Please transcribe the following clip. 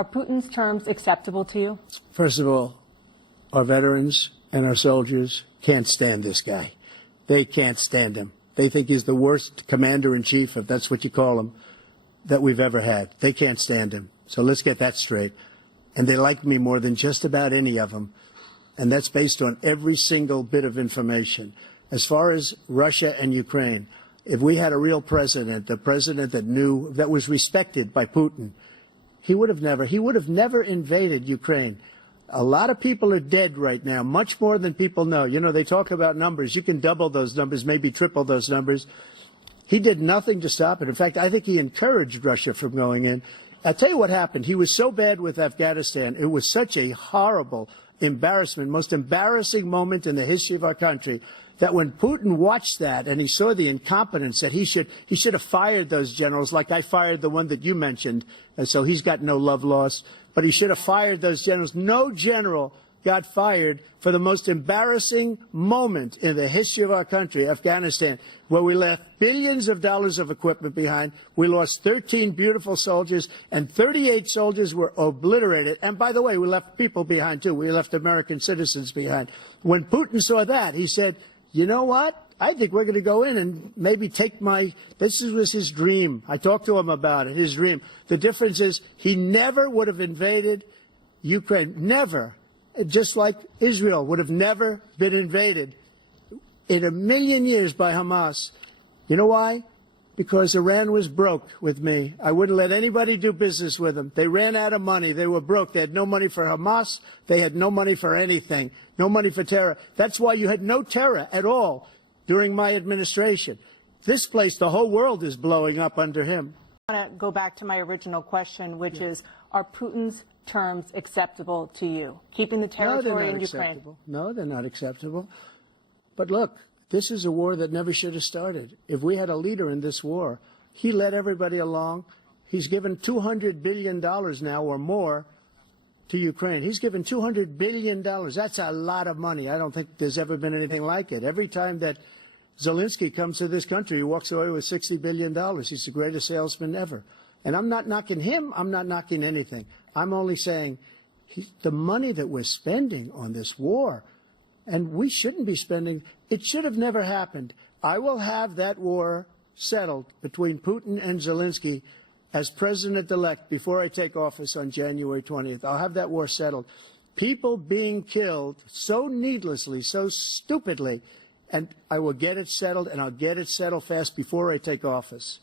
Are Putin's terms acceptable to you? First of all, our veterans and our soldiers can't stand this guy. They can't stand him. They think he's the worst commander-in-chief, if that's what you call him, that we've ever had. They can't stand him. So let's get that straight. And they like me more than just about any of them. And that's based on every single bit of information. As far as Russia and Ukraine, if we had a real president, a president that knew, that was respected by Putin, he would have never invaded Ukraine. A lot of people are dead right now, much more than people know. You know, they talk about numbers. You can double those numbers, maybe triple those numbers. He did nothing to stop it. In fact, I think he encouraged Russia from going in. I'll tell you what happened. He was so bad with Afghanistan. It was such a horrible embarrassment, most embarrassing moment in the history of our country, that when Putin watched that and he saw the incompetence, that he should have fired those generals, like I fired the one that you mentioned, and so he's got no love lost, but he should have fired those generals. No general got fired for the most embarrassing moment in the history of our country, Afghanistan, where we left billions of dollars of equipment behind. We lost 13 beautiful soldiers, and 38 soldiers were obliterated. And by the way, we left people behind, too. We left American citizens behind. When Putin saw that, he said, you know what? I think we're going to go in and maybe take my, this was his dream. I talked to him about it, his dream. The difference is he never would have invaded Ukraine, never. Just like Israel would have never been invaded in a million years by Hamas. You know why? Because Iran was broke with me. I wouldn't let anybody do business with them. They ran out of money. They were broke. They had no money for Hamas. They had no money for anything. No money for terror. That's why you had no terror at all during my administration. This place, the whole world is blowing up under him. I want to go back to my original question, which is, are Putin's terms acceptable to you? Keeping the territory in Ukraine? No, they're not acceptable. But look, this is a war that never should have started. If we had a leader in this war, he led everybody along. He's given $200 billion now or more to Ukraine. He's given $200 billion. That's a lot of money. I don't think there's ever been anything like it. Every time that Zelensky comes to this country, he walks away with $60 billion. He's the greatest salesman ever. And I'm not knocking him. I'm not knocking anything. I'm only saying the money that we're spending on this war, and we shouldn't be spending, it should have never happened. I will have that war settled between Putin and Zelensky as president-elect before I take office on January 20th. I'll have that war settled. People being killed so needlessly, so stupidly, and I will get it settled, and I'll get it settled fast before I take office.